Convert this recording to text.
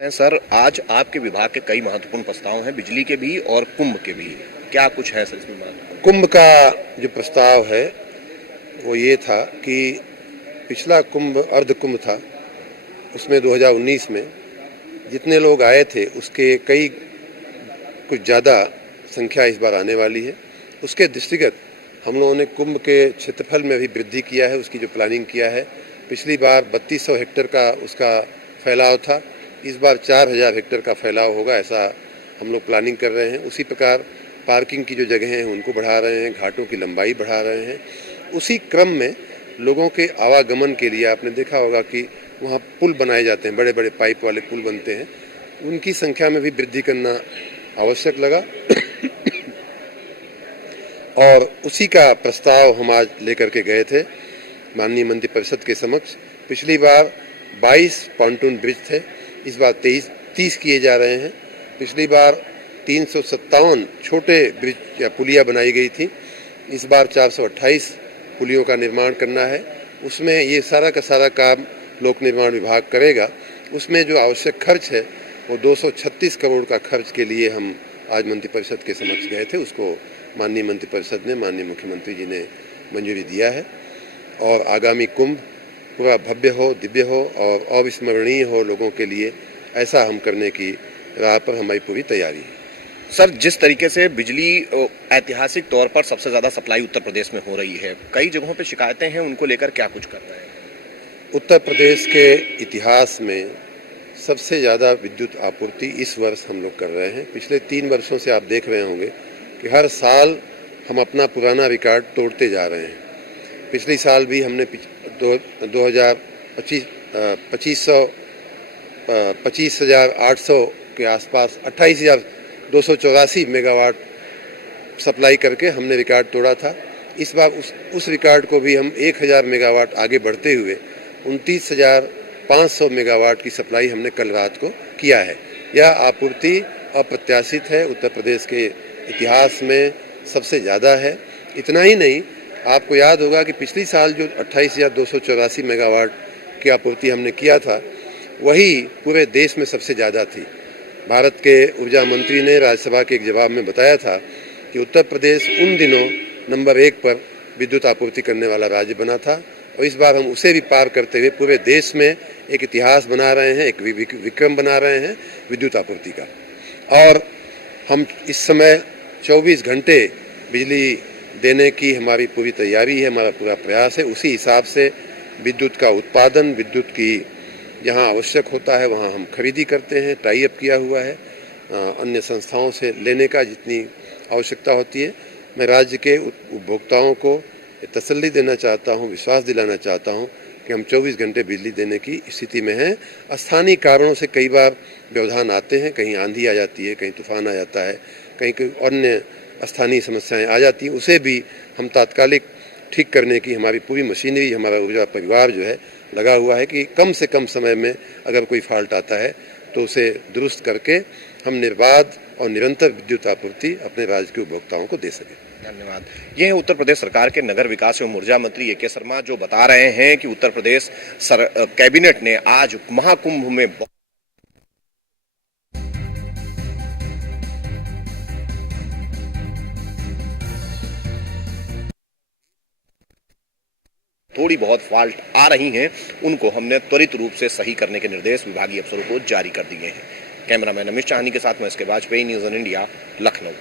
Sir, आज आपके विभाग के कई महत्वपूर्ण प्रस्ताव हैं, बिजली के भी और कुंभ के भी। क्या कुछ है सर इसमें महत्व? कुंभ का जो प्रस्ताव है वो ये था कि पिछला कुंभ अर्ध कुंभ था, उसमें 2019 में जितने लोग आए थे उसके कई कुछ ज़्यादा संख्या इस बार आने वाली है। उसके दृष्टिगत हम लोगों ने कुंभ के क्षेत्रफल में भी वृद्धि किया है, उसकी जो प्लानिंग किया है। पिछली बार 3200 हेक्टेयर का उसका फैलाव था, इस बार 4000 हेक्टेयर का फैलाव होगा, ऐसा हम लोग प्लानिंग कर रहे हैं। उसी प्रकार पार्किंग की जो जगह हैं उनको बढ़ा रहे हैं, घाटों की लंबाई बढ़ा रहे हैं। उसी क्रम में लोगों के आवागमन के लिए आपने देखा होगा कि वहाँ पुल बनाए जाते हैं, बड़े बड़े पाइप वाले पुल बनते हैं, उनकी संख्या में भी वृद्धि करना आवश्यक लगा। और उसी का प्रस्ताव हम आज लेकर के गए थे माननीय मंत्रिपरिषद के समक्ष। पिछली बार 22 पॉन्टून ब्रिज थे, इस बार 30 किए जा रहे हैं। पिछली बार 357 छोटे ब्रिज या पुलिया बनाई गई थी, इस बार 428 पुलियों का निर्माण करना है। उसमें ये सारा का सारा काम लोक निर्माण विभाग करेगा। उसमें जो आवश्यक खर्च है वो 236 करोड़ का खर्च के लिए हम आज मंत्रिपरिषद के समक्ष गए थे। उसको माननीय मंत्रिपरिषद ने, माननीय मुख्यमंत्री जी ने मंजूरी दिया है। और आगामी कुंभ पूरा भव्य हो, दिव्य हो और अविस्मरणीय हो लोगों के लिए, ऐसा हम करने की राह पर हमारी पूरी तैयारी है। सर, जिस तरीके से बिजली ऐतिहासिक तौर पर सबसे ज़्यादा सप्लाई उत्तर प्रदेश में हो रही है, कई जगहों पे शिकायतें हैं, उनको लेकर क्या कुछ कर रहे हैं? उत्तर प्रदेश के इतिहास में सबसे ज़्यादा विद्युत आपूर्ति इस वर्ष हम लोग कर रहे हैं। पिछले 3 वर्षों से आप देख रहे होंगे कि हर साल हम अपना पुराना रिकॉर्ड तोड़ते जा रहे हैं। पिछले साल भी हमने 25,800 के आसपास 28,284 मेगावाट सप्लाई करके हमने रिकॉर्ड तोड़ा था। इस बार उस रिकॉर्ड को भी हम 1000 मेगावाट आगे बढ़ते हुए 29,500 मेगावाट की सप्लाई हमने कल रात को किया है। यह आपूर्ति अप्रत्याशित है, उत्तर प्रदेश के इतिहास में सबसे ज़्यादा है। इतना ही नहीं, आपको याद होगा कि पिछली साल जो 28,284 मेगावाट की आपूर्ति हमने किया था, वही पूरे देश में सबसे ज़्यादा थी। भारत के ऊर्जा मंत्री ने राज्यसभा के एक जवाब में बताया था कि उत्तर प्रदेश उन दिनों नंबर 1 पर विद्युत आपूर्ति करने वाला राज्य बना था, और इस बार हम उसे भी पार करते हुए पूरे देश में एक इतिहास बना रहे हैं, एक विक्रम बना रहे हैं विद्युत आपूर्ति का। और हम इस समय 24 घंटे बिजली देने की हमारी पूरी तैयारी है, हमारा पूरा प्रयास है। उसी हिसाब से विद्युत का उत्पादन, विद्युत की जहां आवश्यक होता है वहां हम खरीदी करते हैं, टाई अप किया हुआ है अन्य संस्थाओं से लेने का जितनी आवश्यकता होती है। मैं राज्य के उपभोक्ताओं को तसल्ली देना चाहता हूं, विश्वास दिलाना चाहता हूं कि हम 24 घंटे बिजली देने की स्थिति में हैं। स्थानीय कारणों से कई बार व्यवधान आते हैं, कहीं आंधी आ जाती है, कहीं तूफान आ जाता है, कहीं अन्य स्थानीय समस्याएं आ जाती हैं, उसे भी हम तात्कालिक ठीक करने की हमारी पूरी मशीनरी, हमारा ऊर्जा परिवार जो है लगा हुआ है कि कम से कम समय में अगर कोई फॉल्ट आता है तो उसे दुरुस्त करके हम निर्बाध और निरंतर विद्युत आपूर्ति अपने राज्य के उपभोक्ताओं को दे सकें। धन्यवाद। ये है उत्तर प्रदेश सरकार के नगर विकास एवं ऊर्जा मंत्री ए.के. शर्मा, जो बता रहे हैं कि उत्तर प्रदेश कैबिनेट ने आज महाकुंभ में थोड़ी बहुत फॉल्ट आ रही हैं, उनको हमने त्वरित रूप से सही करने के निर्देश विभागीय अफसरों को जारी कर दिए हैं। कैमरामैन अमित चाहनी के साथ मैं इसके Vajpayee, news on India, Lucknow.